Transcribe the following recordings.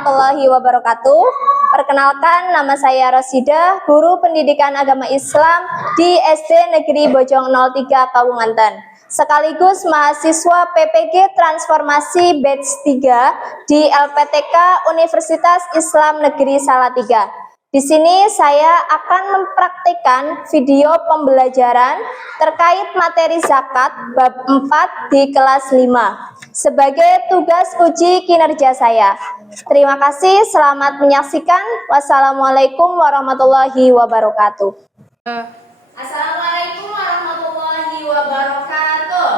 warahmatullahi wabarakatuh. Perkenalkan, nama saya Rosidah, guru pendidikan agama Islam di SD Negeri Bojong 03 Kawunganten, sekaligus mahasiswa PPG Transformasi Batch 3 di LPTK Universitas Islam Negeri Salatiga. Di sini saya akan mempraktikkan video pembelajaran terkait materi zakat bab 4 di kelas 5 sebagai tugas uji kinerja saya. Terima kasih, selamat menyaksikan. Wassalamualaikum warahmatullahi wabarakatuh. Assalamualaikum warahmatullahi wabarakatuh.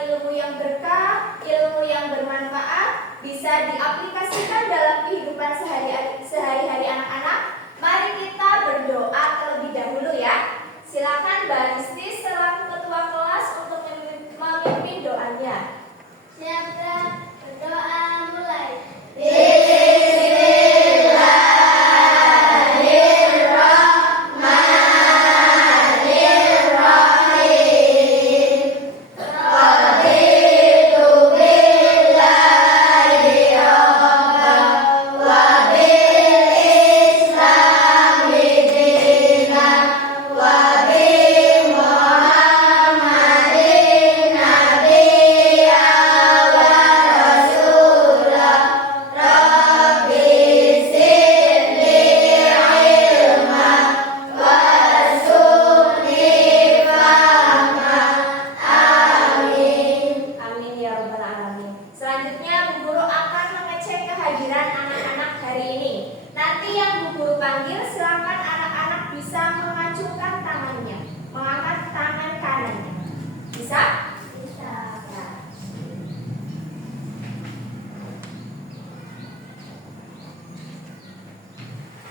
Ilmu yang berkah, ilmu yang bermanfaat, bisa diaplikasikan dalam kehidupan sehari-hari anak-anak. Mari kita berdoa terlebih dahulu ya. Silakan Mbak Risti selaku ketua kelas untuk memimpin doanya. Siap, berdoa mulai.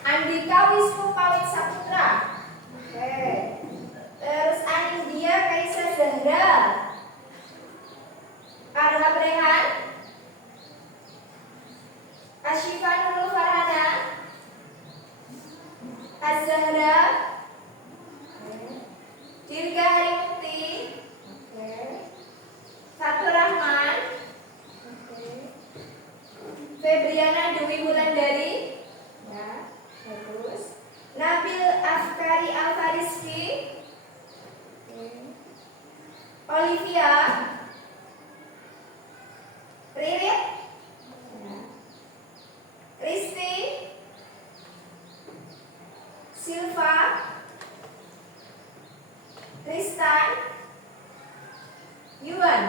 Andika Wisnu Pawit Saputra. Oke. Terus Anindya Kaisa Zahra. Arha Brehan. Asyifa Nurul Farhana. Az-Zahra. Dirga Harimukti. Oke. Fatur Rahman. Oke. Febriana Dewi Wulandari. Ya. Bagus. Nabil Afkari Alfariski. Olivia. Ririt. Risti. Silva. Tristan. Yuan.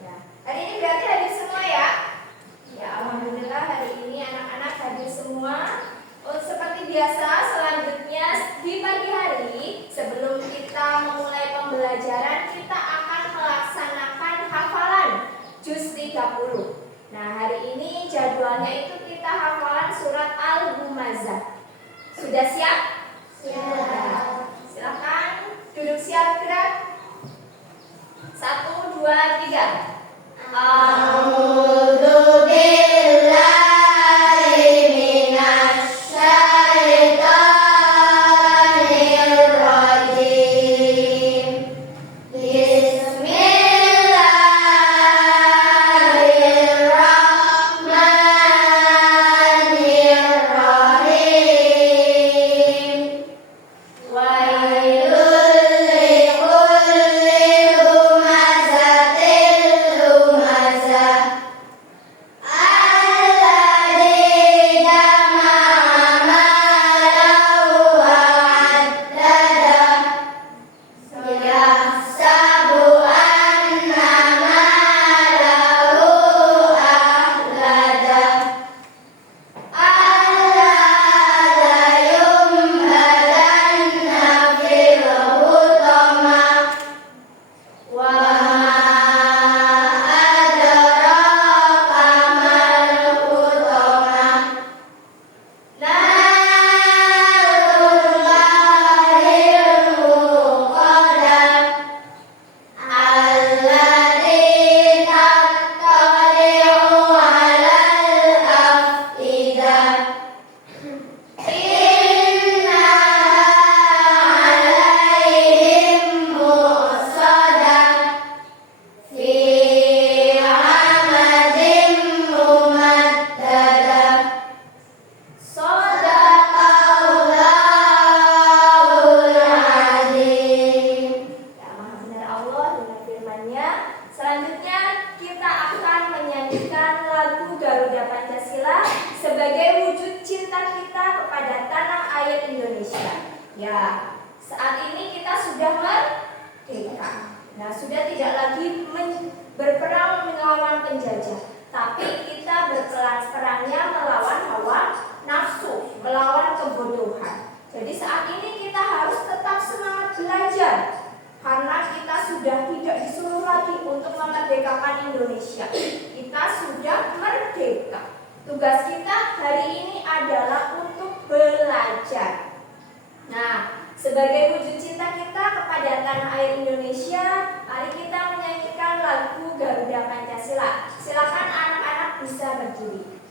Ya. Hari ini berarti hadir semua ya? Ya, alhamdulillah hari ini anak-anak hadir semua. Seperti biasa, selanjutnya di pagi hari sebelum kita memulai pembelajaran, kita akan melaksanakan hafalan juz 30. Nah, hari ini jadwalnya itu kita hafalan surat Al-Humazah. Sudah siap? Siap. Silakan duduk siap, gerak. 1, 2, 3. Ya, saat ini kita sudah merdeka. Nah, sudah tidak lagi berperang melawan penjajah, tapi kita berperangnya melawan hawa nafsu, melawan kebodohan. Jadi saat ini kita harus tetap semangat belajar, karena kita sudah tidak disuruh lagi untuk memerdekakan Indonesia. Kita sudah merdeka. Tugas kita hari ini adalah untuk belajar. Nah, sebagai wujud cinta kita kepada tanah air Indonesia, mari kita menyanyikan lagu Garuda Pancasila. Silakan anak-anak bisa berdiri.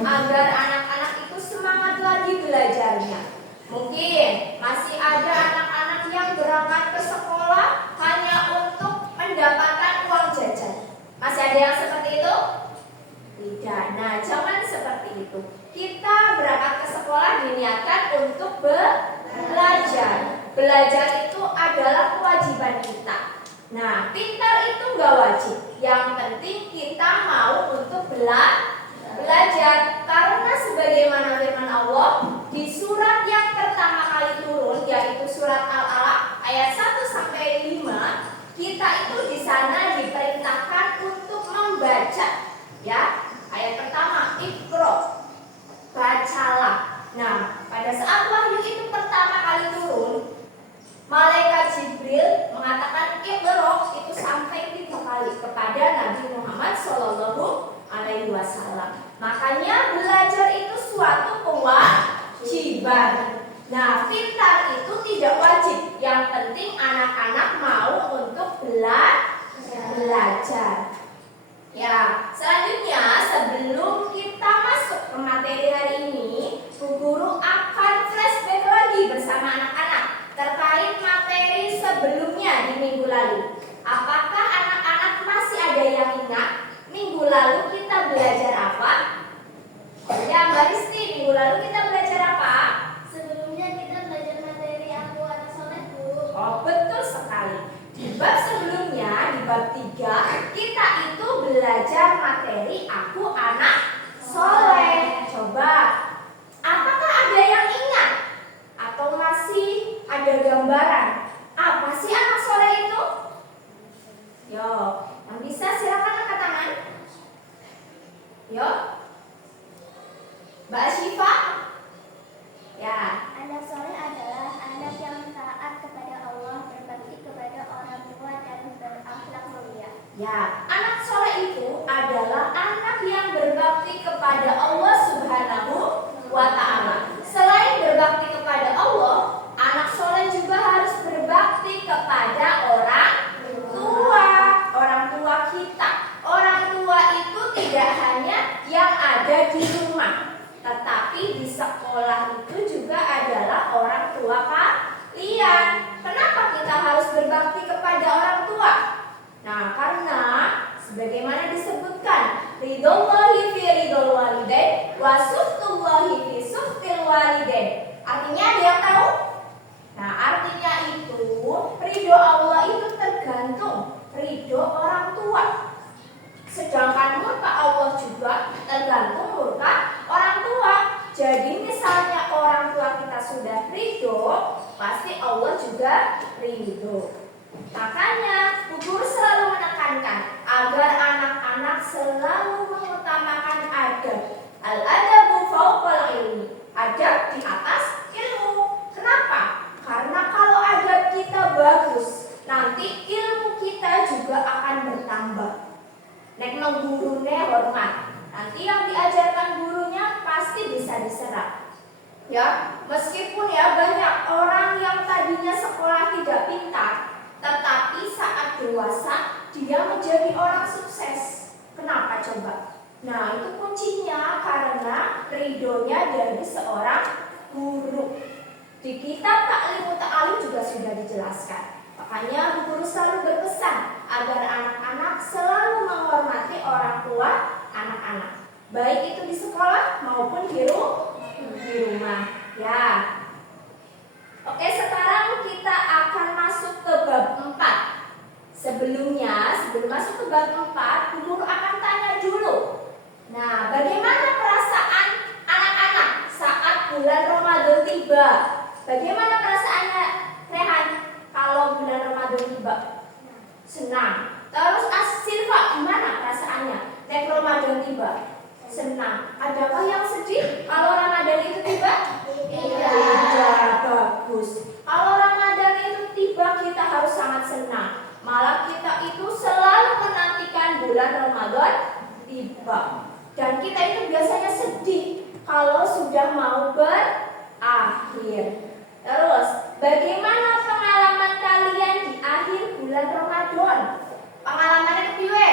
Agar anak-anak itu semangat lagi belajarnya. Mungkin masih ada anak-anak yang berangkat ke sekolah hanya untuk mendapatkan uang jajan. Masih ada yang seperti itu? Tidak. Nah, jangan seperti itu. Kita berangkat ke sekolah diniatkan untuk belajar. Belajar itu adalah kewajiban kita. Nah, pintar itu nggak wajib. Yang penting kita mau untuk belajar, karena sebagaimana firman Allah di surat yang pertama kali turun, yaitu surat Al-Alaq ayat 1 sampai 5, kita itu di sana diperintahkan untuk membaca. Ya, ayat pertama, Iqra, bacalah. Nah, pada saat wahyu itu pertama kali turun, malaikat Jibril mengatakan Iqra itu sampai 3 kali kepada Nabi Muhammad SAW. Makanya belajar itu suatu kewajiban. Nah, pintar itu tidak wajib. Yang penting anak-anak mau untuk belajar. Ya, selanjutnya sebelum kita masuk ke materi hari ini, Bu Guru akan flashback lagi bersama anak-anak terkait materi sebelumnya di minggu lalu. Apakah anak-anak masih ada yang ingat minggu lalu kita belajar apa? Ya, Mbak Risti, minggu lalu kita belajar apa? Sebelumnya kita belajar materi aku anak soleh, Bu. Oh, betul sekali. Di bab sebelumnya, di bab 3, kita itu belajar materi aku anak soleh. Coba, apakah ada yang ingat? Atau masih ada gambaran? Apa sih anak soleh itu? Yo, yang bisa silakan angkat tangan. Yo, Mbak Syifa. Ya. Anak soleh adalah anak yang taat kepada Allah, berbakti kepada orang tua, dan berakhlak mulia. Ya, anak soleh itu adalah anak yang berbakti kepada Allah Subhanahu wa Ta'ala. Selain berbakti kepada Allah, anak soleh juga harus berbakti kepada orang tua kita. Orang tua itu tidak hanya yang ada di rumah, tetapi di sekolah itu juga adalah orang tua kalian. Kenapa kita harus berbakti kepada orang tua? Nah, karena sebagaimana disebutkan, ridhollahi fi ridhol walidain wa suhtullahi fi suhtil walidain. Artinya ada yang tahu? Nah, artinya itu ridho Allah itu tergantung ridho orang tua. Sedangkan murka Allah juga tergantung tergantung murka orang tua. Jadi misalnya orang tua kita sudah ridho, pasti Allah juga ridho. Makanya Bu Guru selalu menekankan agar anak-anak selalu mengutamakan adab. Al-adabu fauqal ilmi. Adab di atas ilmu. Kenapa? Karena kalau adab kita bagus, nanti ilmu kita juga akan bertambah. Nek menggurune hormat. Nanti yang diajarkan gurunya pasti bisa diserap. Ya, meskipun ya banyak orang yang tadinya sekolah tidak pintar, tetapi saat dewasa dia menjadi orang sukses. Kenapa coba? Nah, itu kuncinya karena ridhonya dari seorang guru. Di kitab Ta'lim Ta'alim juga sudah dijelaskan. Makanya Bu Guru selalu berpesan agar anak-anak selalu menghormati orang tua anak-anak, baik itu di sekolah maupun di rumah. Ya. Oke, sekarang kita akan masuk ke bab 4. Sebelum masuk ke bab 4, Bu Guru akan tanya dulu. Nah, bagaimana perasaan anak-anak saat bulan Ramadan tiba? Bagaimana perasaannya Rehan kalau bulan Ramadan tiba? Senang. Terus Silva, gimana perasaannya nek Ramadan tiba? Senang. Adakah yang sedih kalau Ramadan itu tiba? Tidak. Bagus. Kalau Ramadan itu tiba kita harus sangat senang. Malah kita itu selalu menantikan bulan Ramadan tiba. Dan kita itu biasanya sedih kalau sudah mau berakhir. Terus, bagaimana pengalaman kalian di akhir bulan Ramadan? Pengalamannya kepiye?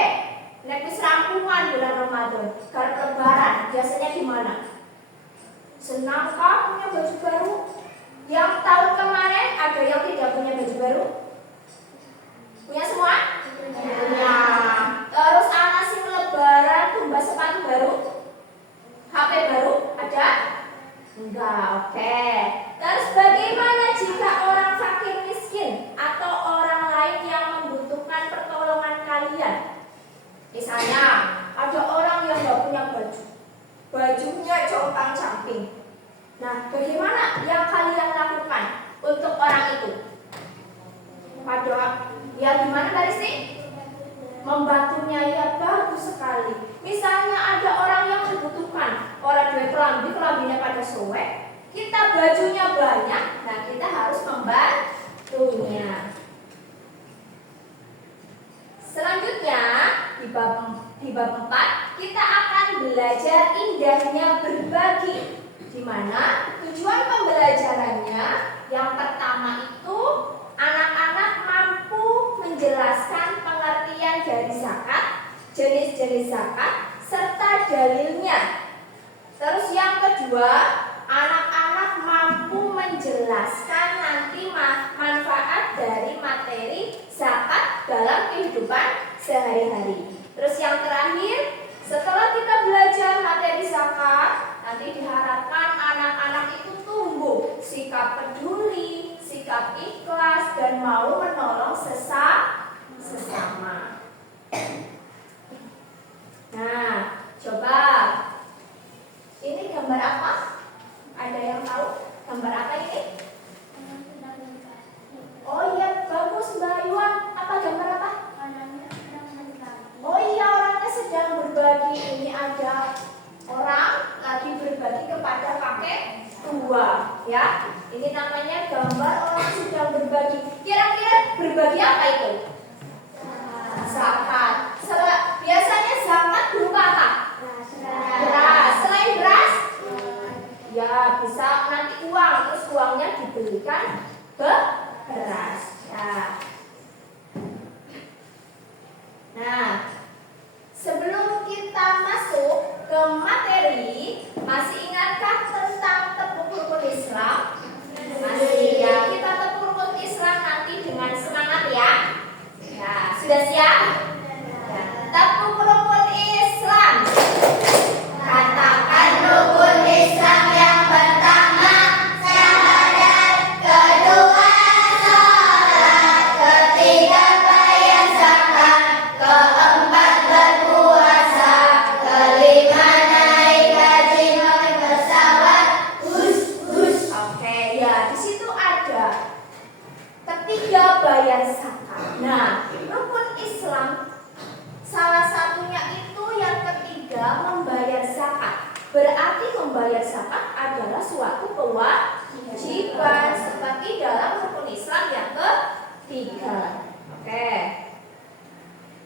Nek wis rampungan bulan Ramadan, garap lebaran, biasanya gimana? Senang kah punya baju baru? Yang tahun kemarin ada yang tidak punya baju baru? Punya semua? Punya. Terus anak sing lebaran tumbas sepatu baru? HP baru? Ada? Enggak, oke. Terus bagaimana jika orang fakir miskin atau orang lain yang membutuhkan pertolongan kalian? Misalnya ada orang yang nggak punya baju, bajunya compang-camping. Nah, bagaimana yang kalian lakukan untuk orang itu? Berdoa. Ya gimana tadi sih? Membantunya, ya bagus sekali. Misalnya ada orang yang membutuhkan, orang dua kelambinya pada sobek, kita bajunya banyak, nah kita harus membantunya. Selanjutnya di bab 4 kita akan belajar indahnya berbagi. Di mana tujuan pembelajarannya yang pertama itu anak-anak mampu menjelaskan pengertian dari zakat, jenis-jenis zakat, serta dalilnya. Terus yang kedua, anak-anak mampu menjelaskan nanti manfaat dari materi zakat dalam kehidupan sehari-hari. Terus yang terakhir, setelah kita belajar materi zakat, nanti diharapkan anak-anak itu tumbuh sikap peduli, sikap ikhlas, dan mau menolong sesama. Nah, coba ini gambar apa? Ada yang tahu gambar apa ini? Oh iya, bagus Mbak Iwan. Apa gambar apa? Oh iya, orangnya sedang berbagi. Ini ada orang lagi berbagi kepada kakek tua, ya. Ini namanya gambar orang sedang berbagi. Kira-kira berbagi apa itu? Zakat. Biasanya zakat berupa apa? Beras. Selain beras? Ya, bisa nanti uang. Terus uangnya dibelikan ke beras. Ya. Nah, sebelum kita masuk ke materi, masih ingatkah tentang tepuk rukun Islam? Masih ya, kita tepuk rukun Islam nanti dengan semangat ya. Ya, sudah siap? Ya. Tepuk rukun Islam. Katakan rukun Islam yang pertama, syahadat, kedua salat, ketiga bayar zakat, keempat berpuasa, kelima membayar zakat adalah suatu kewajiban seperti dalam rukun Islam yang ketiga. Oke.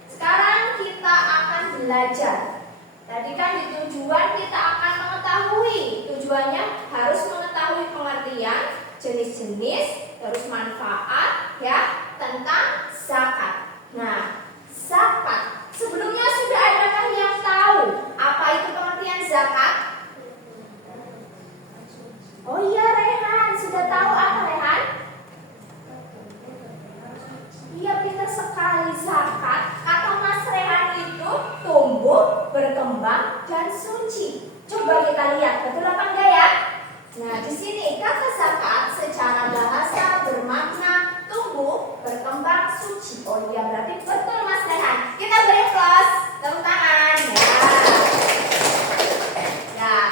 Sekarang kita akan belajar. Tadi kan di tujuan kita akan mengetahui. Tujuannya harus mengetahui pengertian, jenis-jenis, terus manfaat ya tentang zakat. Nah, zakat sebelumnya sudah adakah yang tahu apa itu pengertian zakat? Oh iya Rehan, sudah tahu apa Rehan? Iya pintar sekali. Zakat kata Mas Rehan itu tumbuh, berkembang, dan suci. Coba kita lihat betul apa enggak ya? Nah di sini kata zakat secara bahasa bermakna tumbuh, berkembang, suci. Oh iya berarti betul Mas Rehan. Kita beri applause, tepuk tangan. Nah,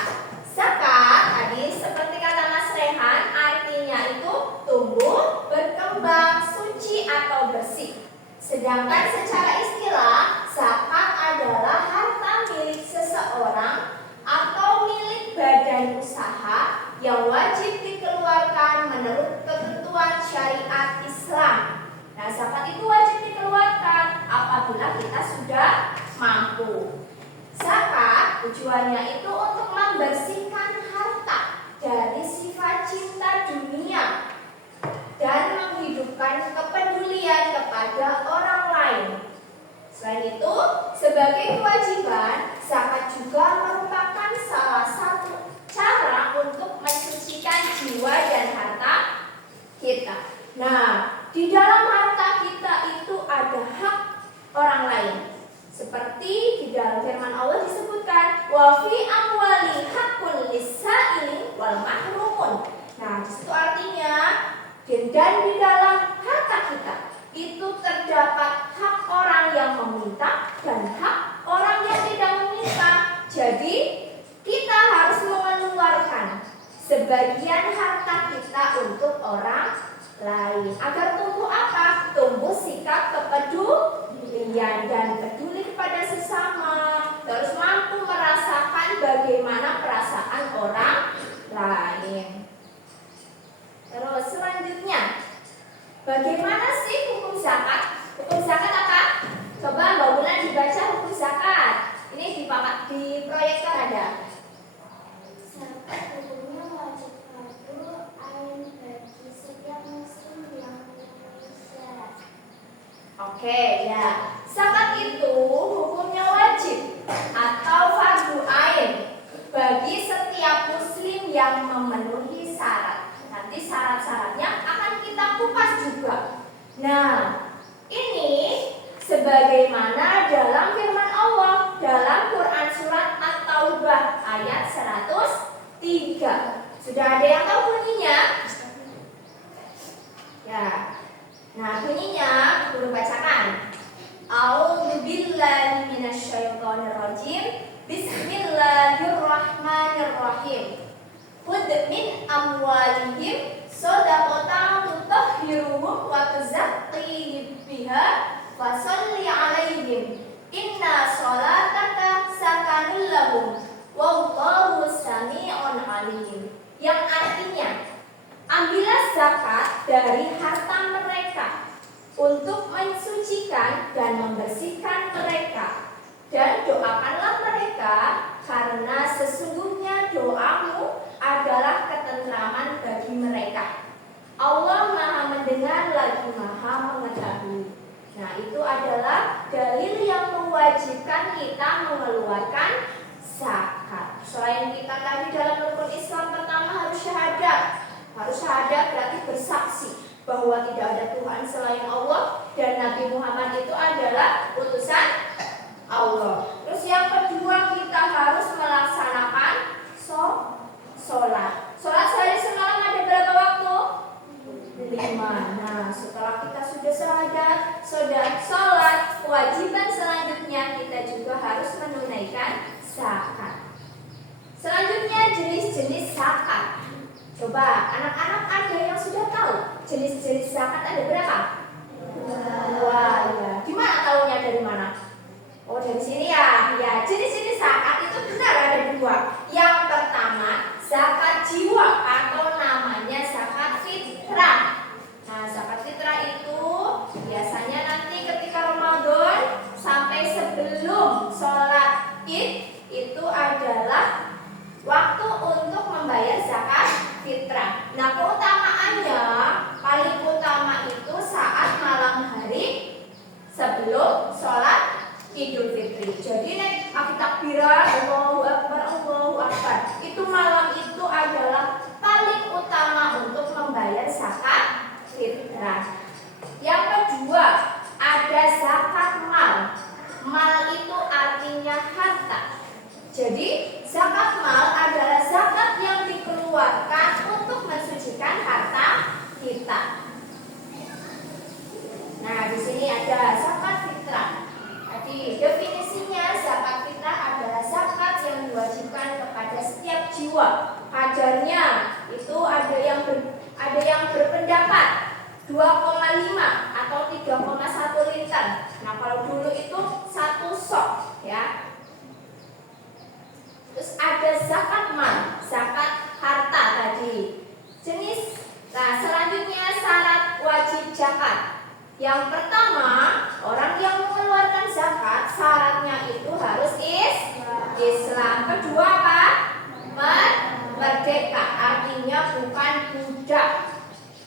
zakat tadi seperti kata Mas Rehan artinya itu tumbuh, berkembang, suci atau bersih. Sedangkan secara istilah zakat adalah harta milik seseorang atau milik badan usaha yang wajib dikeluarkan menurut ketentuan syariat Islam. Nah, zakat itu wajib dikeluarkan apabila kita sudah mampu. Zakat tujuannya itu untuk membersihkan harta dari sifat cinta dunia dan menghidupkan kepedulian kepada orang lain. Selain itu, sebagai kewajiban, zakat juga merupakan salah satu cara untuk mensucikan jiwa dan harta kita. Nah, di dalam harta kita itu ada hak orang lain. Seperti di dalam firman Allah disebutkan, wa fi amwali haqqun lis-sa'ili wal mahrumun. Nah, itu artinya dan di dalam harta kita itu terdapat hak orang yang meminta dan hak orang yang tidak meminta. Jadi kita harus mengeluarkan sebagian harta kita untuk orang lain agar tumbuh apa? Tumbuh sikap kepedulian dan peduli kepada sesama, terus mampu merasakan bagaimana perasaan orang lain. Terus selanjutnya, bagaimana sih hukum zakat? Hukum zakat apa? Coba Mbak Bulan dibaca hukum zakat. Ini di proyektor ada. Zakat hukumnya wajib fardu ain bagi setiap muslim yang memenuhi syarat. Oke, ya. Zakat itu hukumnya wajib atau fardu ain bagi setiap muslim yang memenuhi syarat. Nanti syarat-syaratnya akan kita kupas juga. Nah, ini sebagaimana dalam firman Allah dalam Quran surat At-Taubah ayat 103. Sudah ada yang tahu bunyinya? Ya. Nah, bunyinya guru bacakan. A'udzu billahi minasyaitonir rajim. Bismillahirrahmanirrahim. Khudh min amwalihim shadaqatan tutahhiruhum wa tuzakkihim biha wa shalli 'alaihim inna sholataka sakanul lahum wallahu sami'un 'alim. Yang artinya, ambillah zakat dari harta mereka untuk mensucikan dan membersihkan mereka, dan doakanlah mereka karena sesungguhnya doamu adalah ketentraman bagi mereka. Allah Maha mendengar lagi Maha mengetahui. Nah, itu adalah dalil yang mewajibkan kita mengeluarkan zakat. Selain kita tadi dalam rukun Islam pertama harus syahadat. Harus syahadat berarti bersaksi bahwa tidak ada Tuhan selain Allah dan Nabi Muhammad itu adalah utusan Allah. Terus yang kedua kita harus melaksanakan sholat. Sholat sehari semalam ada berapa waktu? 5. Nah, setelah kita sudah syahadat, sudah sholat, kewajiban selanjutnya kita juga harus menunaikan zakat. Selanjutnya jenis-jenis zakat. Coba anak-anak ada yang sudah tahu jenis-jenis zakat ada berapa? 2 ya. Gimana tahunya dari mana? Oh dari sini ya. Ya jenis-jenis zakat itu benar ada 2. Yang pertama jiwa atau namanya zakat fitrah. Nah, zakat fitrah itu biasanya nanti ketika Ramadan sampai sebelum sholat Id itu adalah waktu untuk membayar zakat fitrah. Nah, keutamaannya paling utama itu saat malam hari sebelum sholat Idul Fitri. Jadi nek aku takbiran Allahu Akbar Allahu Akbar, itu malam itu adalah paling utama untuk membayar zakat fitrah. Yang kedua, ada zakat mal. Mal itu artinya harta. Jadi zakat mal adalah zakat yang dikeluarkan untuk mensucikan harta kita. Nah, di sini ada zakat fitrah. Jadi definisinya zakat fitrah adalah zakat yang diwajibkan kepada setiap jiwa. Kadarnya itu ada yang berpendapat 2,5 atau 3,1 liter. Nah, kalau dulu itu 1 sok ya. Terus ada zakat mal, zakat harta tadi. Nah, selanjutnya syarat wajib zakat. Yang pertama, orang yang mengeluarkan zakat syaratnya itu harus Islam. Kedua apa? Merdeka, artinya bukan budak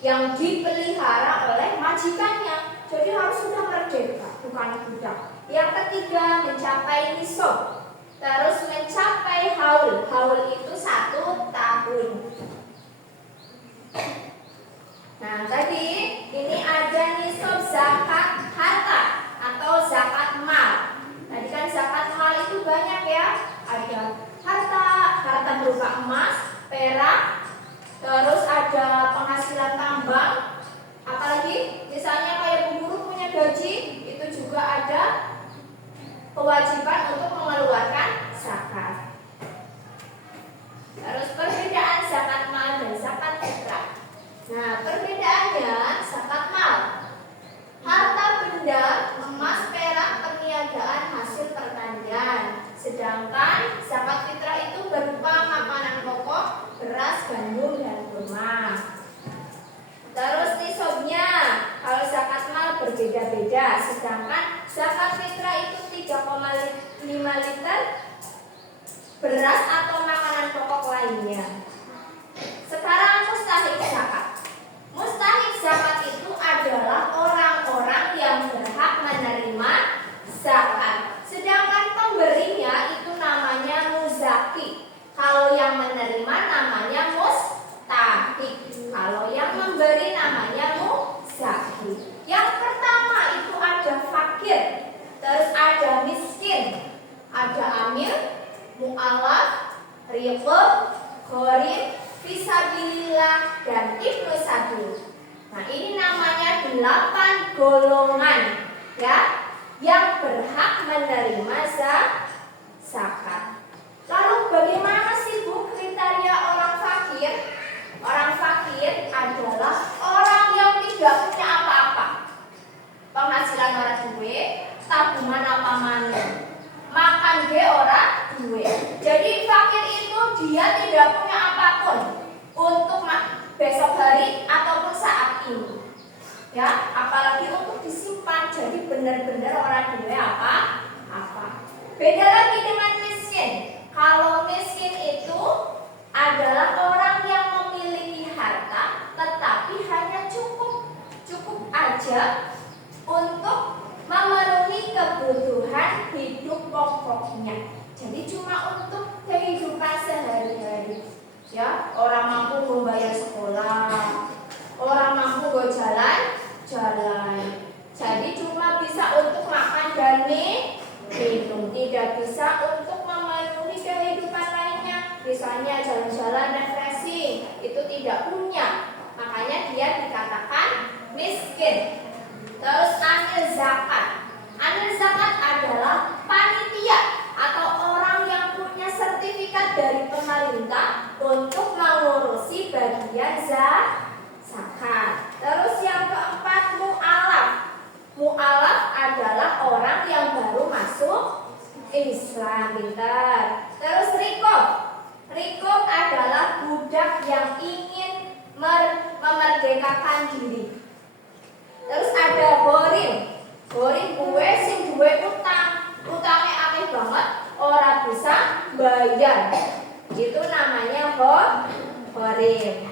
yang dipelihara oleh majikannya. Jadi harus sudah merdeka, bukan budak. Yang ketiga, mencapai nisab. Terus mencapai haul. Haul itu 1 tahun. Nah, tadi ini ada nisab zakat harta atau zakat mal. Tadi kan zakat mal itu banyak ya. Ada harta berupa emas, perak, terus ada penghasilan tambang. Apalagi misalnya kayak Bu Guru punya gaji, itu juga ada kewajiban untuk mengeluarkan zakat. Terus perbedaan zakat mal dan zakat fitrah. Nah, perbedaannya zakat mal, harta benda, emas, perak, perniagaan, hasil pertanian. Sedangkan zakat fitrah itu berupa makanan pokok, beras, gandum, dan kurma. Terus nisabnya, kalau zakat mal berbeda-beda. Sedangkan zakat fitrah itu 3,5 liter beras atau makanan pokok lainnya. Sekarang mustahik zakat. Mustahik zakat itu adalah orang-orang yang berhak menerima zakat. Sedangkan pemberinya itu namanya muzaki. Kalau yang menerima namanya mustahik. Kalau yang memberi namanya muzaki. Yang pertama itu ada fakir, terus ada miskin, ada amil, mu'alaf, riqab, gharib, fisabilillah, dan ibnu sabil. Nah, ini namanya 8 golongan ya yang berhak menerima zakat. Lalu bagaimana sih Bu kriteria orang fakir? Orang fakir adalah orang yang tidak punya apa-apa. Penghasilan orang duwe, tabungan apa mana, makan ge orang duwe. Jadi fakir itu dia tidak punya apapun untuk besok hari ataupun saat ini. Ya, apalagi untuk disimpan. Jadi benar-benar orang duwe apa? Beda lagi dengan miskin. Kalau miskin itu adalah orang yang memiliki harta tetapi hanya cukup aja untuk memenuhi kebutuhan hidup pokoknya. Jadi cuma untuk kehidupan sehari-hari. Ya, orang mampu membayar sekolah, orang mampu berjalan. Jadi cuma bisa untuk makan dan minum, tidak bisa untuk memenuhi kehidupan lainnya. Misalnya jalan-jalan refreshing, itu tidak punya. Makanya dia dikatakan miskin. Terus amil zakat. Amil zakat adalah panitia atau orang yang punya sertifikat dari pemerintah untuk mengurusi bagian zakat. Terus yang keempat, mu'alaf. Mu'alaf adalah orang yang baru masuk Islam. Terus riqab. Riqab adalah budak membahagiakan diri. Terus ada boring. Boring kuwe sing duwe utang. Utangnya akeh banget, ora bisa bayar. Itu namanya boring.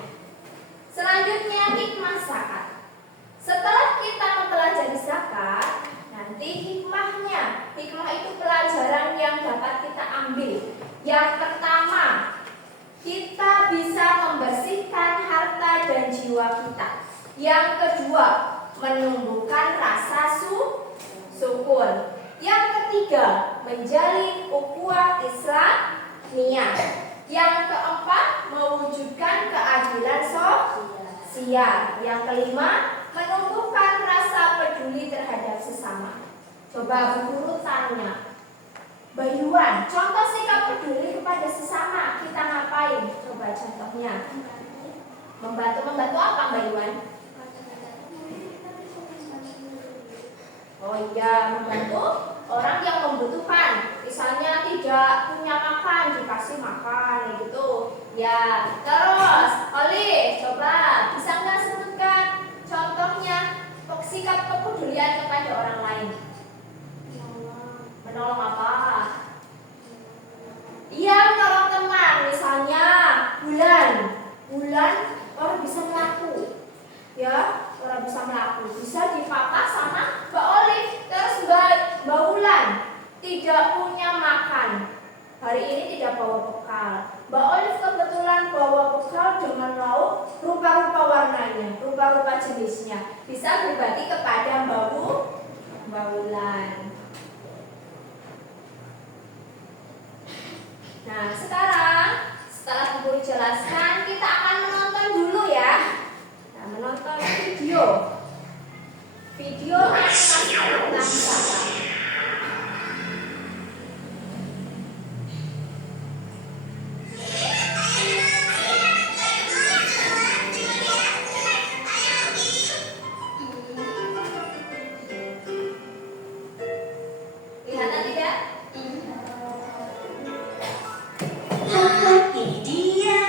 Selanjutnya hikmah zakat. Setelah kita mempelajari zakat, nanti hikmahnya. Hikmah itu pelajaran yang dapat kita ambil. Yang pertama, kita bisa membersihkan harta dan jiwa kita. Yang kedua, menumbuhkan rasa syukur. Yang ketiga, menjalin ukhuwah Islamiyah. Yang keempat, mewujudkan keadilan sosial. Yang kelima, menumbuhkan rasa peduli terhadap sesama. Coba Bu Guru tanya, Bayuan, contoh sikap peduli kepada sesama kita ngapain? Coba contohnya. Membantu apa Bayuan? Oh iya, membantu orang yang membutuhkan. Misalnya tidak punya makan, dikasih makan gitu. Ya, terus Oli, coba bisa nggak sebutkan contohnya sikap kepedulian kepada orang lain? Menolong apa? Iya, menolong teman. Misalnya bulan orang bisa melaku. Ya, orang bisa melaku. Bisa dipaksa sama Mbak Olive. Terus Mbak Ulan tidak punya makan. Hari ini tidak bawa bekal. Mbak Olive kebetulan bawa bekal dengan lauk rupa-rupa warnanya, rupa-rupa jenisnya. Bisa berbagi kepada Mbak Ulan. Nah, sekarang setelah Bu Guru jelaskan, kita akan menonton dulu ya. Nah, menonton video animasi tentang zakat. Kelihatan tidak? Ini dia.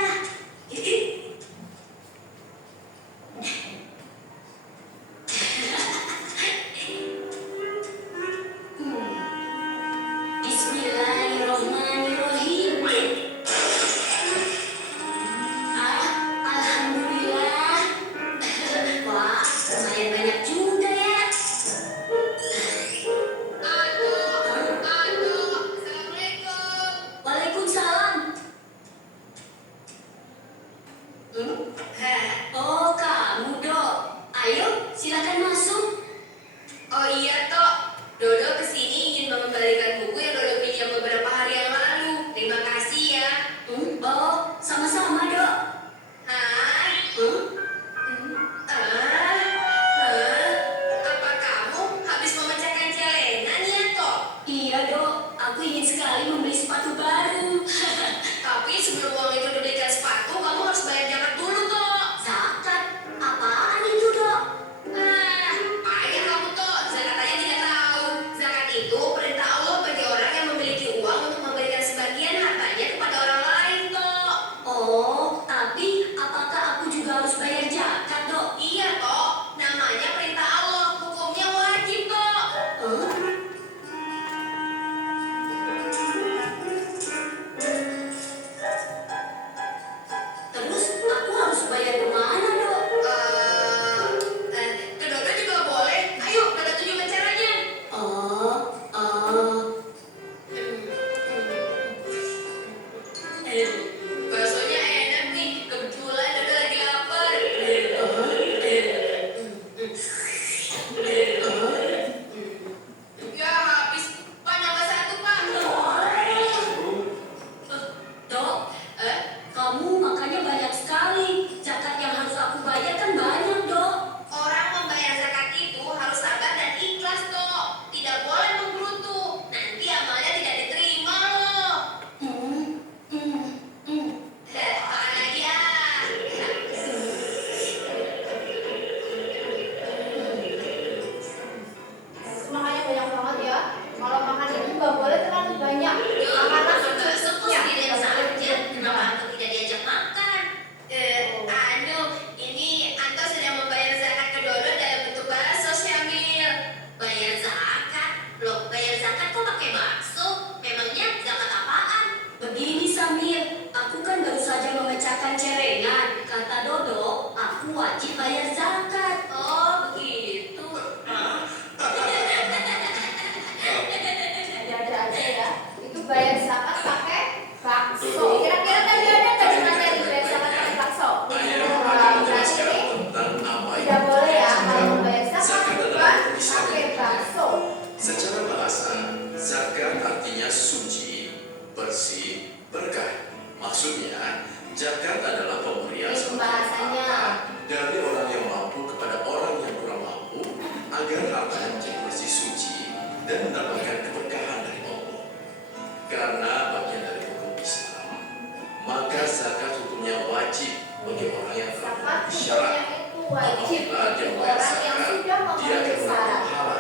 maka zakat hukumnya wajib bagi orang yang telah Zakat memenuhi syarat. hukumnya itu wajib Apabila dia bagi membayar orang yang zakat, sudah dia memenuhi akan mendapat syarat. pahala.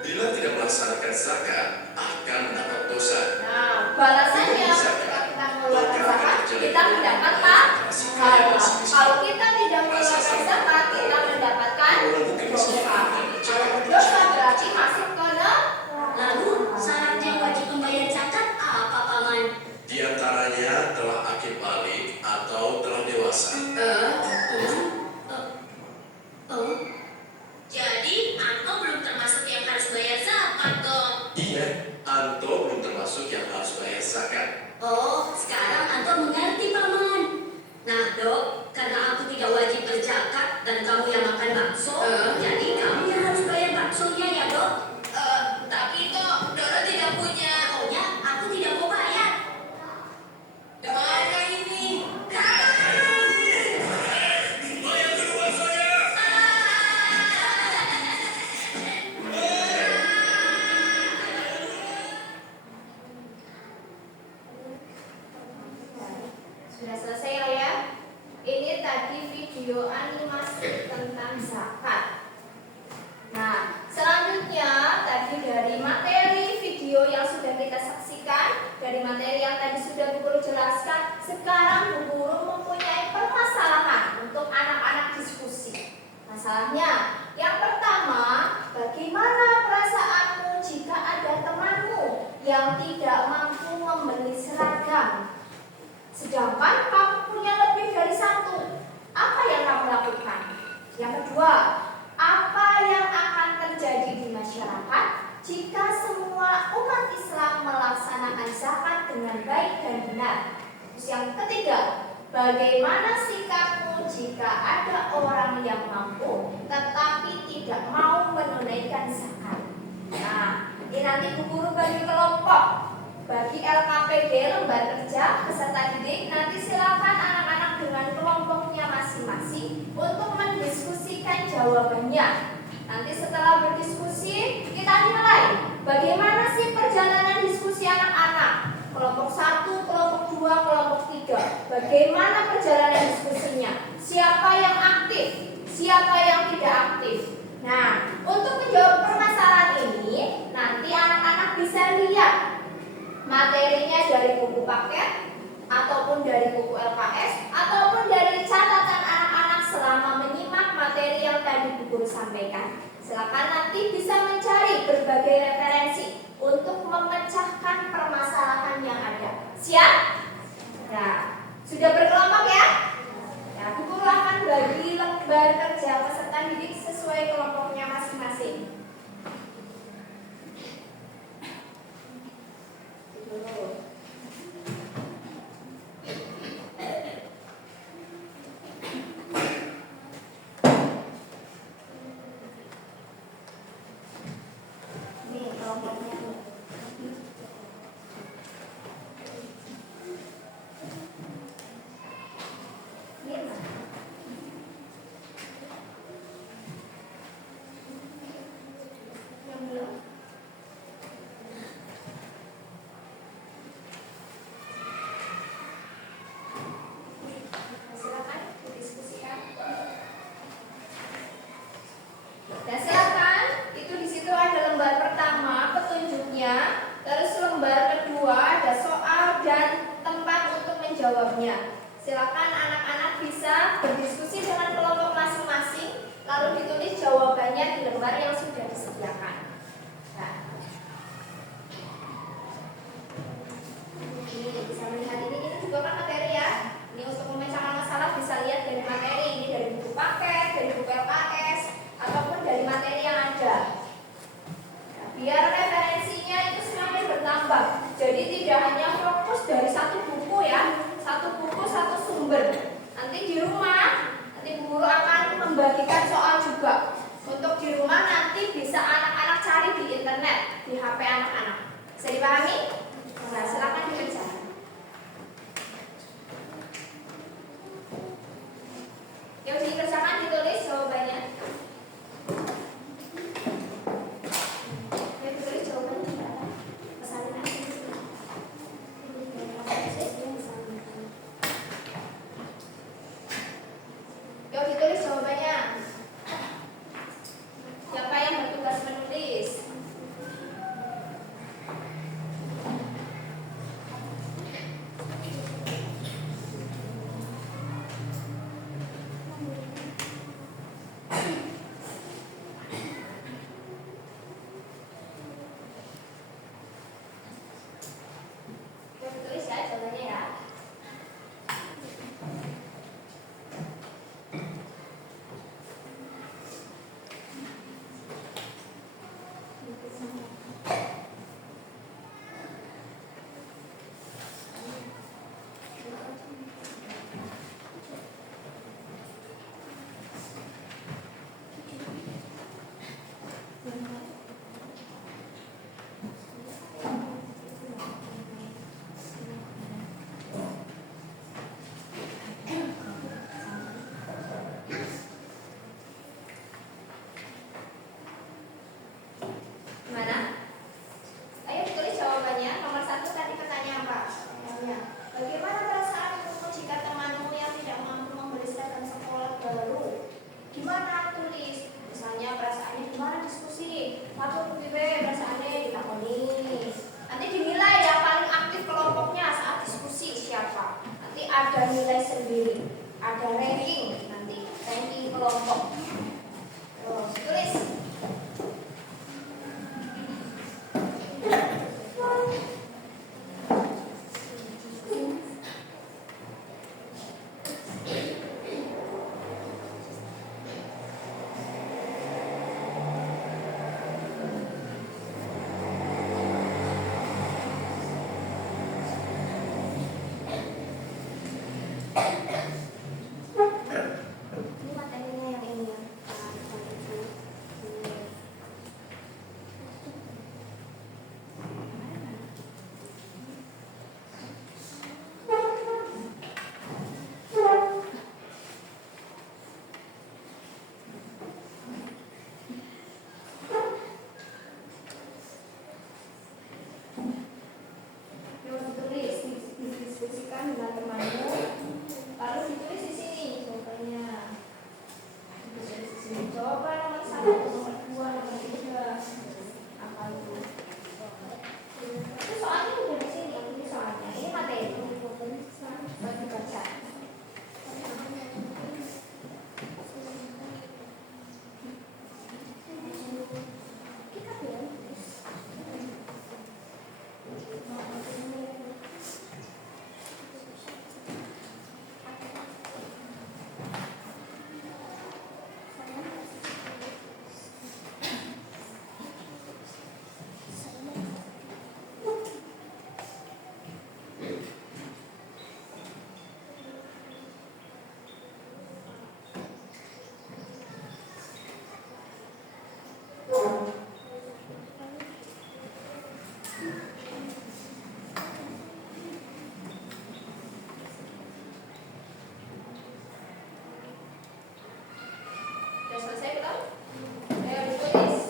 Bila tidak melaksanakan zakat, akan mendapat dosa. Nah, balasannya ketika kita mengeluarkan zakat, kita mendapat pahala. Kalau kita tidak mengeluarkan zakat, kita mendapatkan dosa. Kalau dosa berarti masuk ke neraka. Lalu syaratnya wajib membayar zakat apa, Paman? Di antaranya telah akil balik atau telah dewasa. Jadi Anto belum termasuk yang harus bayar zakat dong. Iya, Anto belum termasuk yang harus bayar zakat. Oh, sekarang Anto mengerti, Paman. Nah, Dok, karena aku tidak wajib berzakat dan kamu yang makan bakso, jadi kamu yang harus bayar baksonya ya, Dok? Tapi Dok, Doro tidak punya. Pokoknya aku tidak mau bayar. Gimana ini? Bayar kedua saya. Sudah selesai lah ya. Ini tadi video animasi tentang zakat. Nah, selanjutnya tadi dari materi video yang sudah kita saksikan, dari materi yang tadi sudah Bu Guru jelaskan, sekarang Bu Guru mempunyai permasalahan untuk anak-anak diskusi. Masalahnya, yang pertama, bagaimana perasaanmu jika ada temanmu yang tidak mampu membeli seragam? Sedangkan kamu punya lebih dari satu. Apa yang kamu lakukan? Yang kedua, apa yang akan terjadi di masyarakat jika semua umat Islam melaksanakan zakat dengan baik dan benar? Terus yang ketiga, bagaimana sikapmu jika ada orang yang mampu tetapi tidak mau menunaikan zakat? Nah, ini nanti Bu Guru bagi kelompok. Bagi LKPD, lembar kerja peserta didik, nanti silakan anak-anak dengan kelompoknya masing-masing untuk mendiskusikan jawabannya. Nanti setelah berdiskusi, kita nilai bagaimana sih perjalanan diskusi anak-anak. Kelompok 1, kelompok 2, kelompok 3. Bagaimana perjalanan diskusinya? Siapa yang aktif? Siapa yang tidak aktif? Nah, untuk menjawab permasalahan ini, nanti anak-anak bisa lihat materinya dari buku paket, ataupun dari buku LKS, ataupun dari catatan anak-anak selama menyimak materi yang tadi Bu Guru sampaikan. Silakan nanti bisa mencari berbagai referensi untuk memecahkan permasalahan yang ada. Siap? Nah, sudah berkelompok ya? Nah, Bu Guru akan bagi lembar kerja peserta didik sesuai kelompoknya masing-masing. Ini kelompoknya. Yang belum. Silakan didiskusikan. Dan silakan, itu di situ ada lembar pertama petunjuknya, terus lembar kedua ada soal dan tempat untuk menjawabnya. Silakan anak-anak bisa berdiskusi dengan kelompok masing-masing, lalu ditulis jawabannya di lembar yang sudah disediakan. Nah, ini bisa melihat ini juga kan materi ya. Ini untuk memecahkan masalah bisa lihat dari materi ini, dari buku paket, dari buku LKS, ataupun dari materi yang ada. Nah, biar referensinya itu semakin bertambah. Jadi tidak hanya fokus dari satu buku ya, satu buku satu sumber. Nanti di rumah, nanti Bu Guru akan membagikan soal juga. Untuk di rumah nanti bisa anak-anak cari di internet, di HP anak-anak. Bisa dipahami? Nah, silakan dibaca. ada nilai sendiri, ada ranking nanti, ranking kelompok. Terus tulis. Ini materinya yang ini ya. Yang ditulis, didiskusikan dengan temanmu, lalu ditulis di sini jawabannya. Ditulis di sini jawaban nomor 1, nomor 2, nomor 3. Apa itu? Itu soalnya udah di sini, ini soalnya. Ini materi. Buat dibaca. Kita bilang. Sudah selesai belum? Ayo ditulis.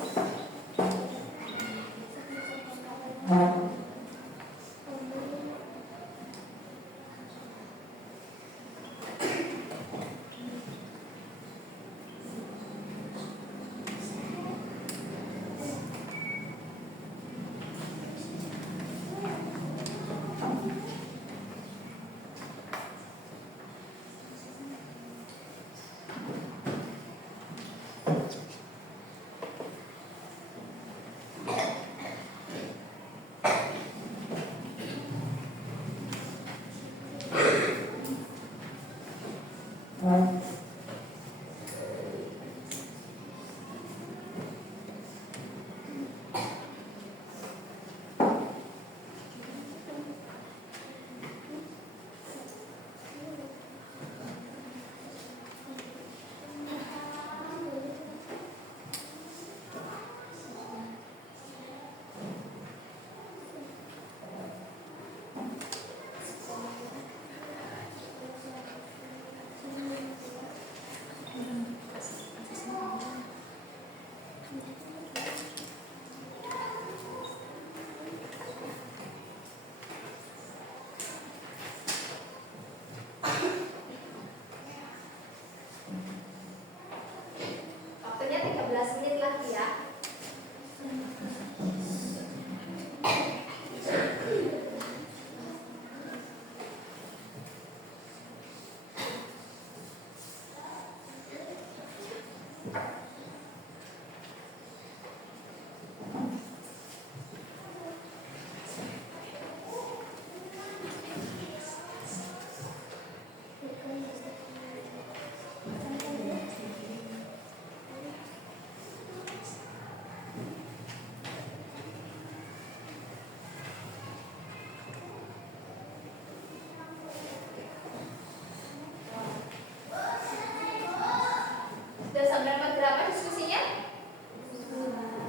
Waktunya 13 menit lagi ya. Sudah sampai nomor berapa diskusinya?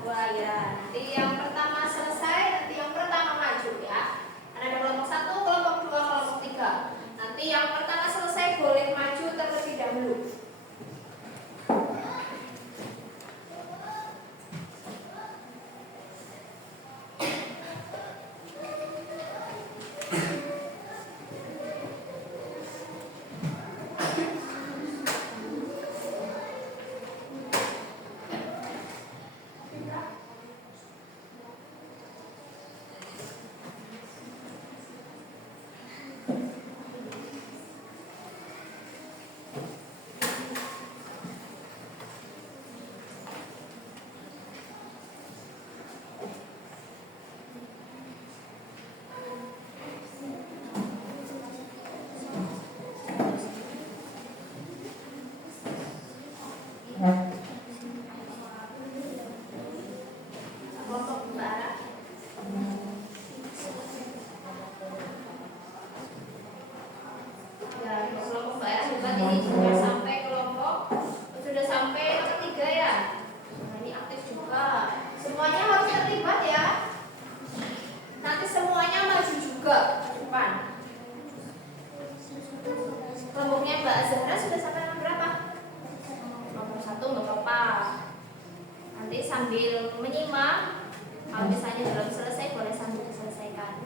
2 ya. Nanti yang pertama selesai, nanti yang pertama maju ya. Ada kelompok 1, kelompok 2, kelompok 3. Nanti yang pertama selesai boleh maju terlebih dahulu. Mbak Zahra sudah sampai nomor berapa? Nomor 1, nggak apa-apa. Nanti sambil menyimak, kalau misalnya belum selesai boleh sambil diselesaikan.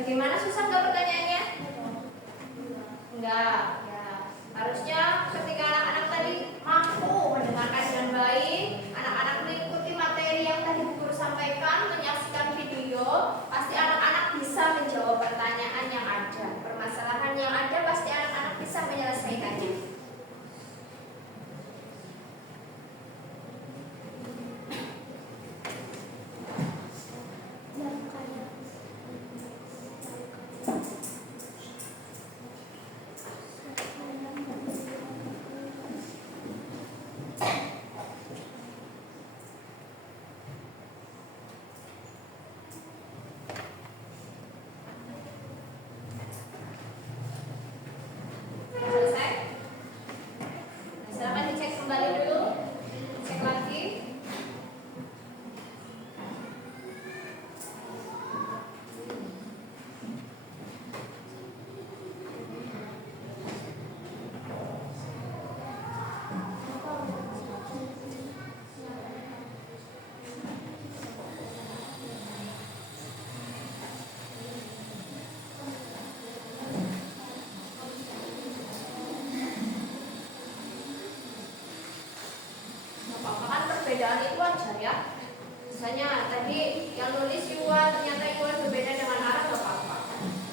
Bagaimana, susah nggak pertanyaannya? Enggak, ya. Harusnya ketika anak-anak tadi mampu mendengarkan dengan baik, anak-anak mengikuti materi yang tadi Bu Guru sampaikan, menyaksikan video, pasti anak-anak bisa menjawab pertanyaan yang ada. Permasalahan yang ada pasti anak-anak bisa menyelesaikannya. Selesai? Nah, silakan dicek kembali dulu. Cek lagi. Apa-apa kan perbedaan itu wajar ya. Misalnya tadi yang nulis Yuan, ternyata Yuan berbeda dengan Arab, nggak apa-apa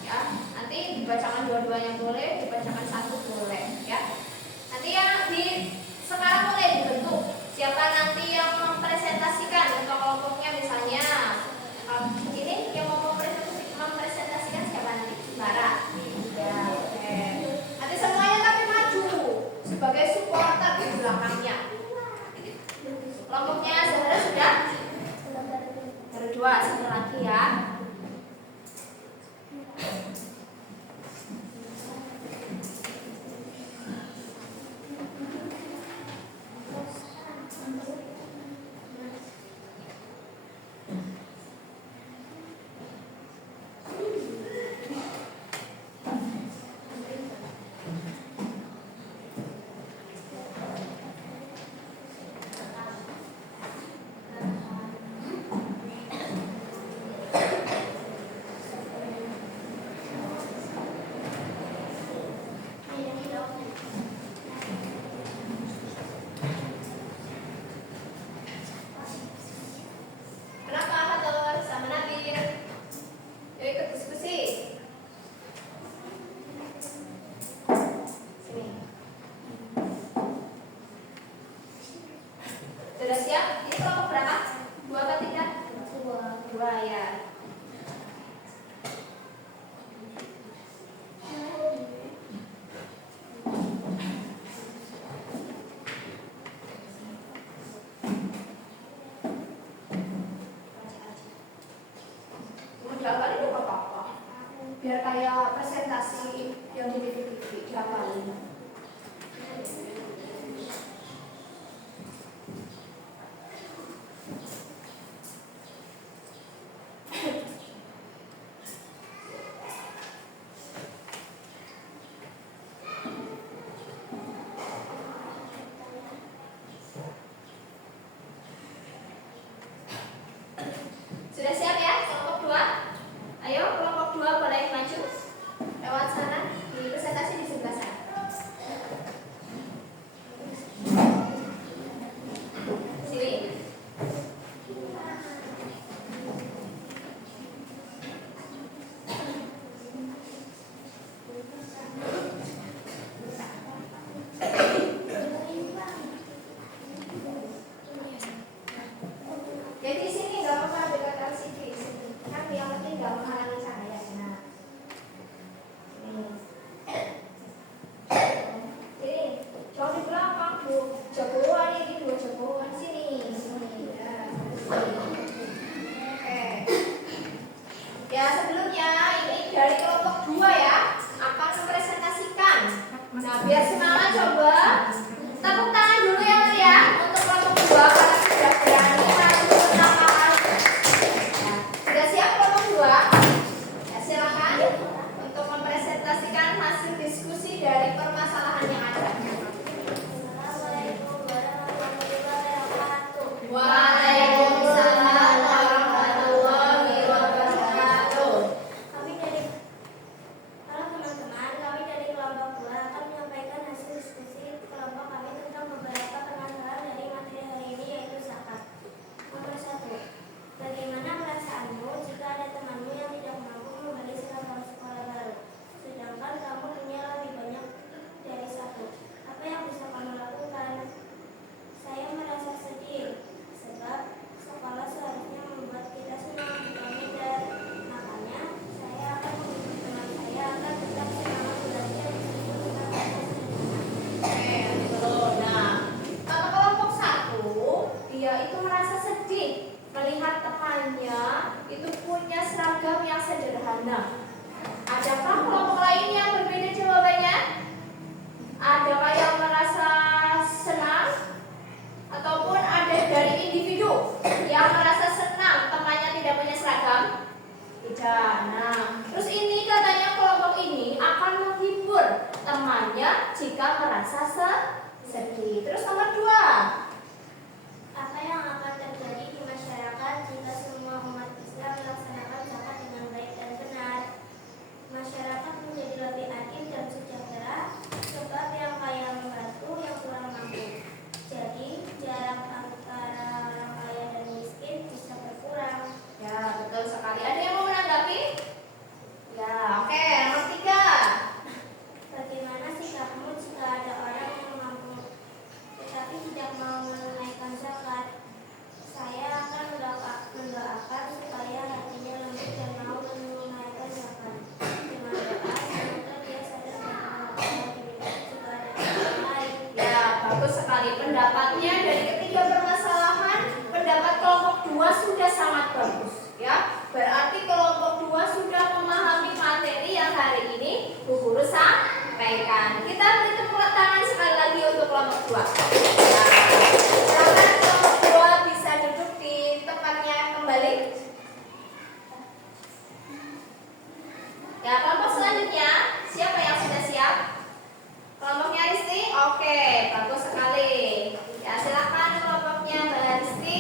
ya. Nanti dibacakan dua-duanya boleh, dibacakan satu boleh ya. Nanti yang di sekarang mulai dibentuk siapa nanti yang mempresentasikan untuk kelompoknya, misalnya ini yang mau mempresentasikan siapa nanti? Bara ya, oke. Nanti semuanya tapi maju sebagai supporter di belakangnya. Kelompoknya Zahra sudah? Baru 2, satu lagi ya. Kenapa Fatul sama Nabil? Yuk ikut diskusi. Sini. Sudah siap? Ini kelompok berapa? 2 atau 3? 2 ya. Dihafalin juga apa-apa, biar kayak presentasi yang di TV dihafalin. coba tepuk tangan dulu ya meriah untuk kelompok 2 karena sudah berani maju ke lapangan. Nah, sudah siap kelompok 2? Ya, silakan untuk mempresentasikan hasil diskusi dari permasalahan yang ada. Assalamualaikum warahmatullahi wabarakatuh. Waalaikumsalam warahmatullahi wabarakatuh. Halo teman-teman, kami dari kelompok 2 akan menyampaikan hasil diskusi kelompok kami tentang beberapa permasalahan dari materi hari ini, yaitu zakat. Nomor 1. Bagaimana perasaanmu jika ada temanmu yang tidak mampu membeli seragam sekolah baru, sedangkan kamu punya lebih banyak dari satu? Apa yang bisa kamu lakukan? Saya merasa sedih, sebab sekolah seharusnya membuat kita senang, bukan minder. Makanya, saya akan mendidik teman saya agar tetap semangat belajar meskipun kita merasa sederhana. Nah, kalau kelompok 1, dia itu merasa sedih melihat temannya itu punya seragam yang sederhana. Adakah kelompok lain yang berbeda jawabannya? Adakah yang merasa senang? Ataupun ada dari individu yang merasa senang temannya tidak punya seragam? Tidak. Nah, terus ini katanya kelompok ini akan menghibur temannya jika merasa sedih. Terus nomor 2. Apa yang akan terjadi di masyarakat jika semua umat Islam melaksanakan zakat dengan baik dan benar? Masyarakat menjadi lebih adil dan sejahtera, sebab yang kaya membantu yang kurang mampu. Jadi, jarak antara orang kaya dan miskin bisa berkurang. Ya, betul sekali. Ada yang mau menanggapi? Ya, oke. Nomor 3. Bagaimana sikapmu jika ada orang yang mampu tetapi tidak mau menunaikan zakat? Saya akan mendoakan supaya hatinya lembut dan mau menunaikan zakat. Dengan doa, semoga dia sadar bahwa dirinya juga ada orang lain. Ya, bagus sekali pendapatnya. Dari ketiga permasalahan, pendapat kelompok 2 sudah sangat bagus. Ya, berarti kelompok 2 sudah memahami materi yang hari ini Bu Guru sampaikan. Kita beri tepuk tangan sekali lagi untuk kelompok 2. Ya, silakan kelompok 2 bisa duduk di tempatnya kembali. Ya, kelompok selanjutnya, siapa yang sudah siap? Kelompoknya Risti? Oke, bagus sekali. Ya, silakan kelompoknya Mbak Risti.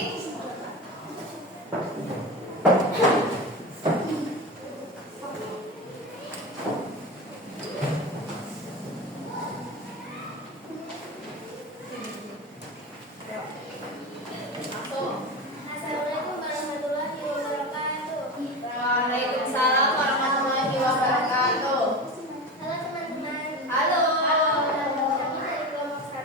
Langsung. Assalamualaikum warahmatullahi wabarakatuh. Waalaikumsalam warahmatullahi wabarakatuh. Halo teman-teman. Halo. Kami dari kelompok 1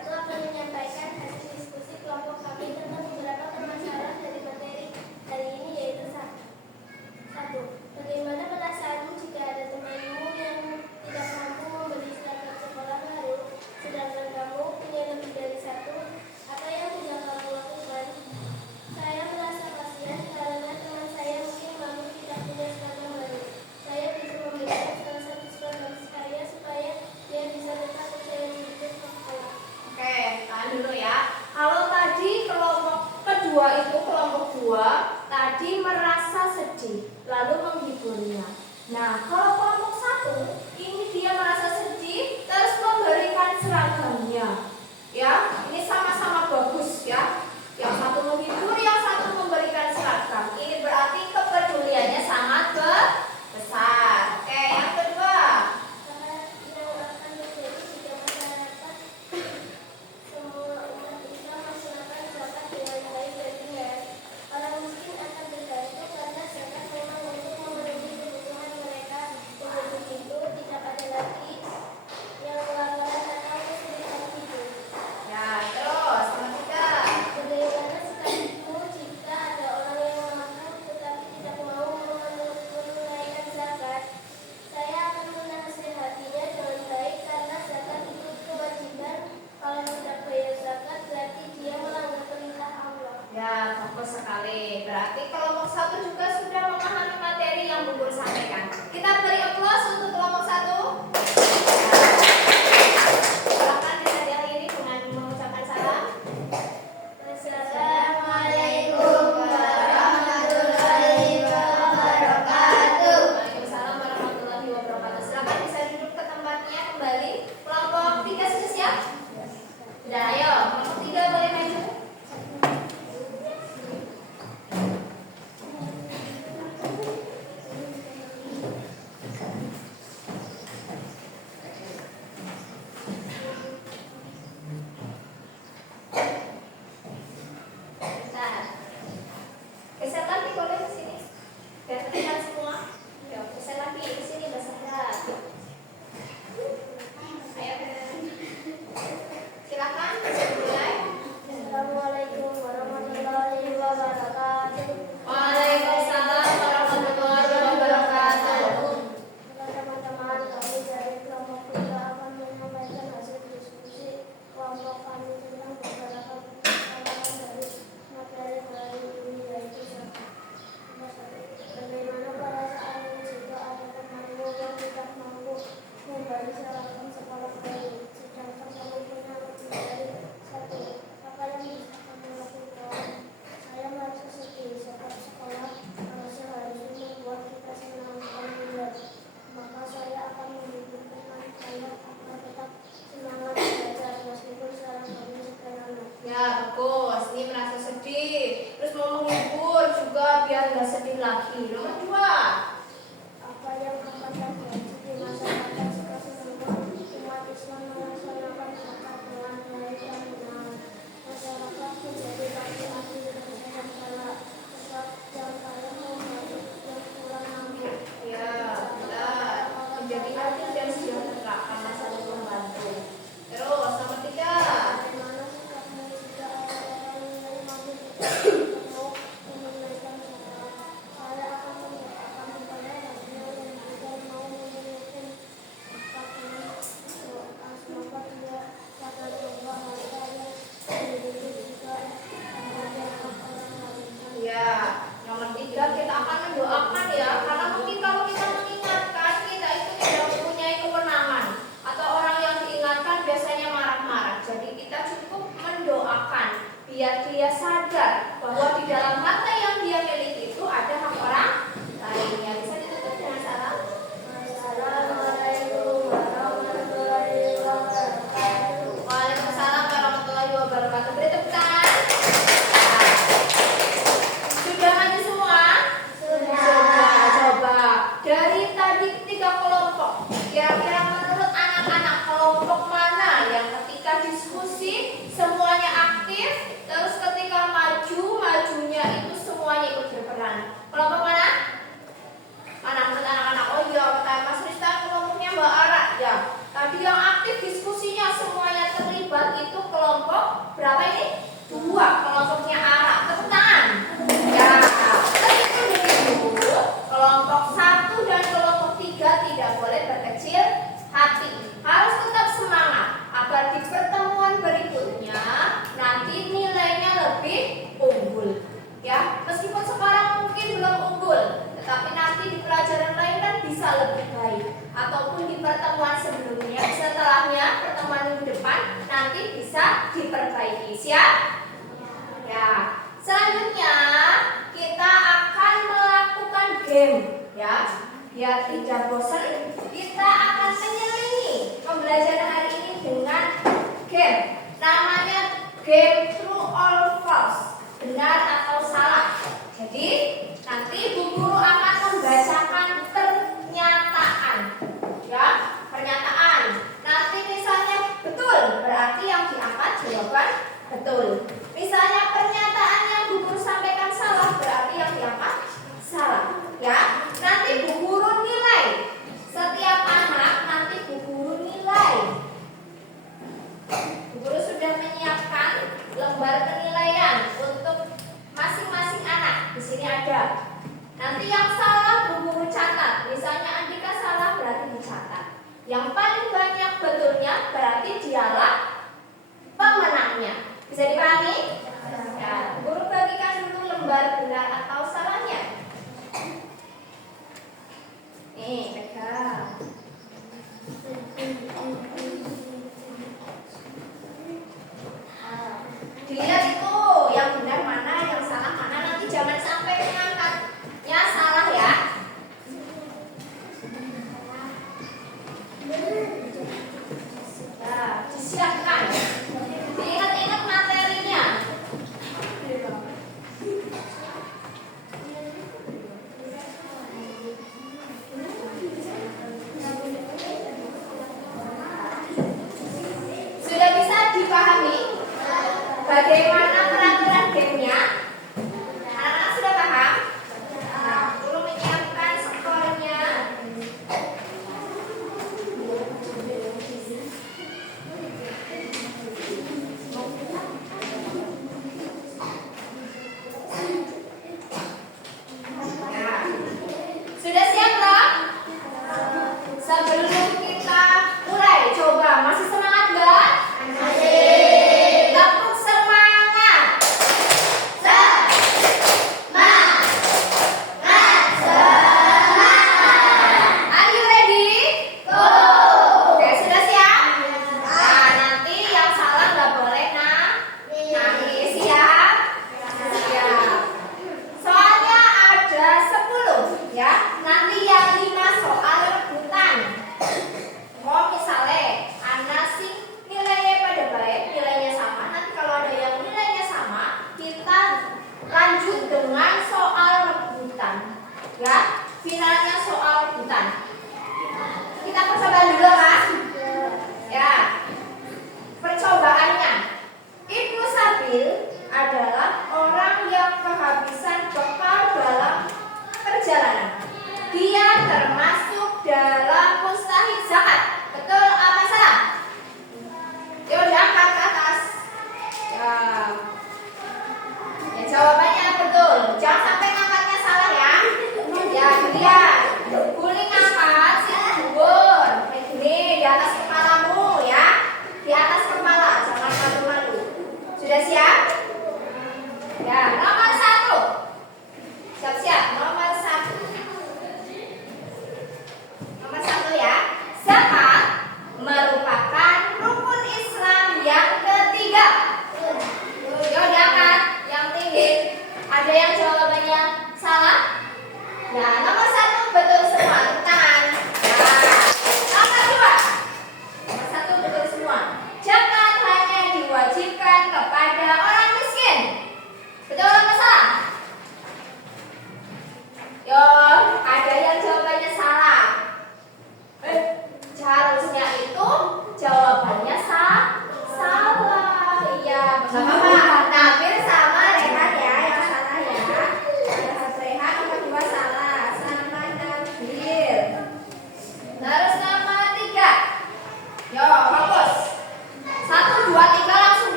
Sudah, ayo. Kelompok 3 boleh maju. Bentar. Geser lagi boleh ke sini. Biar terlihat semua. Yuk, geser lagi ke sini Mbak Sahra. Ayo. Silakan dimulai. Assalamualaikum warahmatullahi wabarakatuh. Waalaikumsalam warahmatullahi wabarakatuh. Teman-teman, kami dari kelompok 3 akan menyampaikan hasil diskusi kelompok kami tentang beberapa permasalahan dari materi hari ini, yaitu bagaimana perasaannya jika ada temanmu yang tidak mampu membeli seragam sekolah baru, sedangkan kamu punya lebih dari satu. Apa yang bisa kamu lakukan? Saya merasa sedih, sebab sekolah seharusnya membuat kita senang dan belajar. Maka saya akan mendukung teman saya agar tetap semangat belajar meskipun seragamnya sederhana. Ya, bagus. Ini merasa sedih. Terus mau menghibur juga biar nggak sedih lagi. Nomor 2. Apa yang akan terjadi di masyarakat jika semua umat Islam melaksanakan zakat dengan baik dan benar? Masyarakat menjadi laki-laki yang salah, sebab yang kaya membantu yang kurang mampu. Ya, benar. Menjadi adil dan sejahtera karena saling membantu. Terus nomor 3. Bagaimana sikapmu jika ada orang yang mampu tidak mau menunaikan zakat? Saya akan mendoakan kepada hatinya yang juga mau menunaikan zakat dengan doa semoga dia pada coba harta yang dimiliki juga kepada orang lain. Ya, nomor 3 kita akan mendoakan ya. Karena mungkin kalau kita mengingatkan kita itu tidak mempunyai kewenangan atau orang yang diingatkan biasanya marah-marah. Jadi kita cukup mendoakan biar dia sadar bahwa di dalam harta yang dia miliki itu ada hak orang lain. Ya, bisa ditutup dengan salam. Assalamualaikum warahmatullahi wabarakatuh. Waalaikumsalam warahmatullahi wabarakatuh. Beri tepuk tangan. Nah, sudah maju semua? Sudah. Coba dari tadi 3 kelompok, kira-kira menurut anak-anak kelompok mana yang ketika diskusi semuanya aktif, terus ketika majunya itu semuanya ikut berperan? Kelompok mana? Mana menurut anak-anak? Oh iya, kata Mas Rista kelompoknya Mbak Ara ya. Tadi yang aktif diskusinya semuanya terlibat itu kelompok berapa ini? 2, kelompoknya Ara. Tepuk tangan. Ya, begitu. Kelompok 1 dan kelompok 3 tidak boleh berkecil hati. Harus tetap semangat agar di pertemuan berikutnya nanti nilainya lebih unggul. Ya, meskipun sekarang mungkin belum unggul, tetapi nanti di pelajaran lain kan bisa lebih baik. Ataupun di pertemuan sebelumnya, setelahnya pertemuan minggu depan nanti bisa diperbaiki. Siap? Ya. Selanjutnya kita akan melakukan game, ya. Biar tidak bosan, kita akan menyelingi pembelajaran hari ini dengan game. Namanya game true or false, benar atau salah. Jadi nanti Bu Guru akan membacakan pernyataan, ya, pernyataan. Nanti misalnya betul, berarti yang diangkat jawaban betul. Misalnya pernyataan yang Bu Guru sampaikan salah, berarti yang diangkat salah, ya. Nanti Bu Guru nilai setiap anak, nanti Bu Guru nilai. Bu Guru sudah menyiapkan lembar penilaian untuk masing-masing anak. Di sini ada. Nanti yang salah Bu Guru catat. Misalnya Andika salah berarti dicatat. Yang paling banyak betulnya berarti dialah pemenangnya. Bisa dipahami? Ya, Bu Guru bagikan dulu lembar benar atau salahnya. Nih, pegang. Dilihat itu yang benar mana, yang salah mana. Nanti jangan sampai mengangkatnya salah ya. Nah, disiapkan. Bagaimana peraturan gamenya? Anak-anak sudah paham? Nah, guru menyiapkan skornya. Nah, sudah siap belum? Sebelum kita mulai, coba masih semangat nggak? Masih. Tepuk semangat.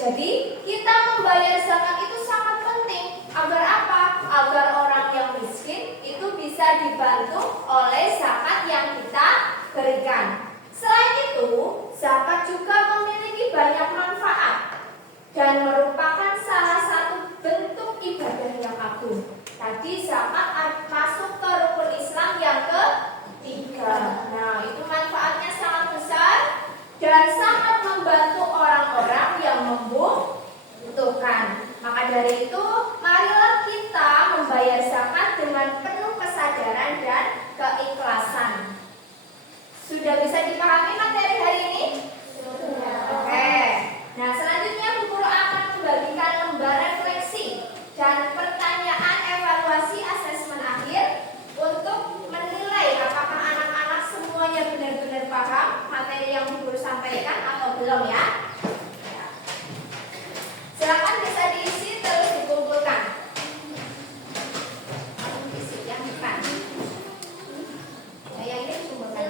Jadi kita membayar zakat itu sangat penting. Agar apa? Agar orang yang miskin itu bisa dibantu oleh zakat yang kita berikan. Selain itu, zakat juga memiliki banyak manfaat dan merupakan salah satu bentuk ibadah yang agung. Tadi zakat masuk ke rukun Islam yang ketiga. Nah, itu manfaatnya sangat besar dan sangat membantu orang-orang yang membutuhkan. Maka dari itu, marilah kita membayar zakat dengan penuh kesadaran dan keikhlasan. Sudah bisa dipahami materi hari ini? Sudah. Oke. Nah, selanjutnya Bu Guru akan membagikan lembar refleksi dan pertanyaan evaluasi asesmen akhir untuk menilai apakah anak-anak semuanya benar-benar paham materi yang Bu Guru sampaikan atau belum ya. Silakan bisa diisi terus dikumpulkan. Isi yang depan. Yang ini dikumpulkan.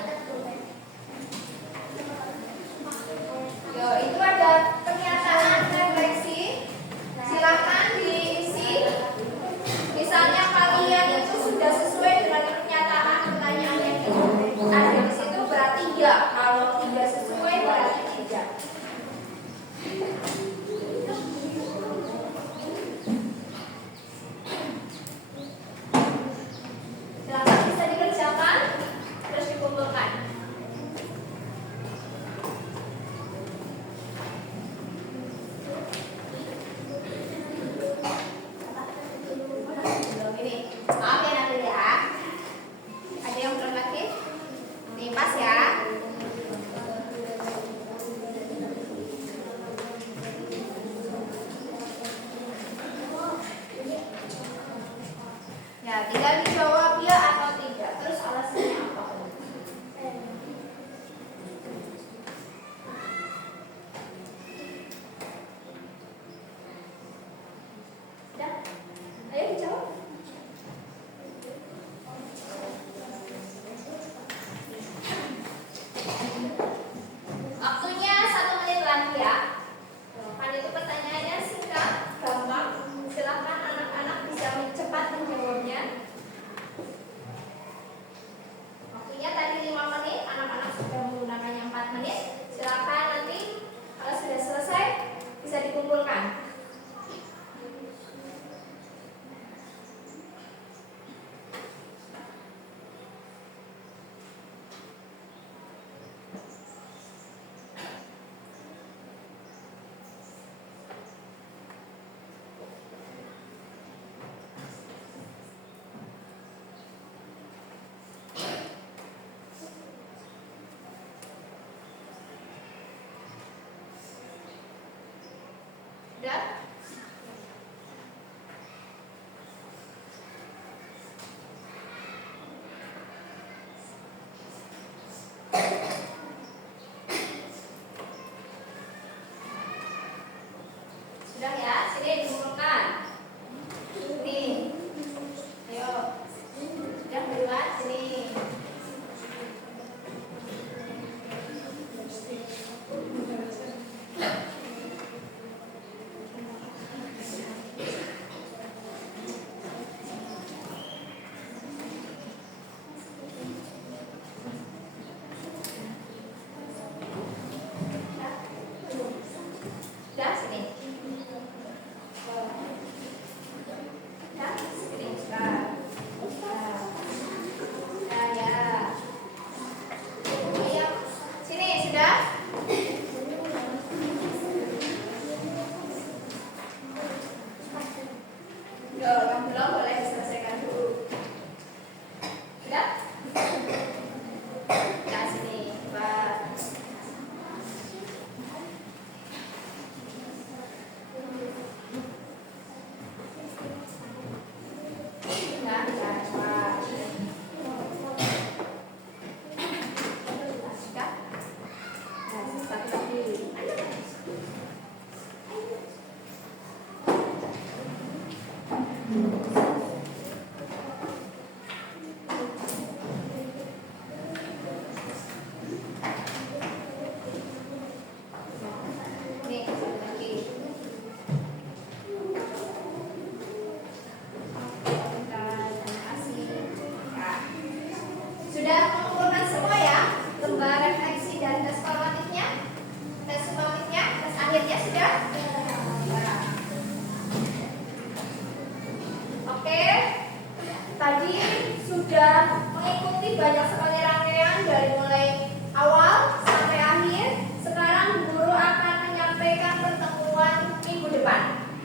dari mulai awal sampai akhir. Sekarang guru akan menyampaikan pertemuan minggu depan.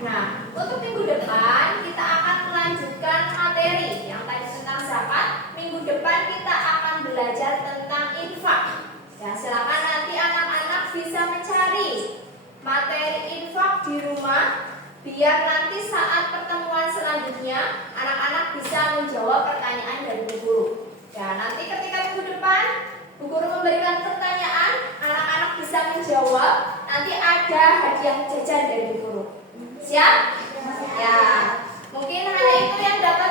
Nah, untuk minggu depan kita akan melanjutkan materi yang tadi tentang zakat. Minggu depan kita akan belajar tentang infak. Ya, silakan nanti anak-anak bisa mencari materi infak di rumah, biar nanti saat pertemuan selanjutnya anak-anak bisa menjawab pertanyaan dari Bu Guru. Ya, nanti ketika minggu depan Bu Guru memberikan pertanyaan, anak-anak bisa menjawab, nanti ada hadiah jajan dari Bu Guru. Siap? Ya, mungkin hanya itu yang dapat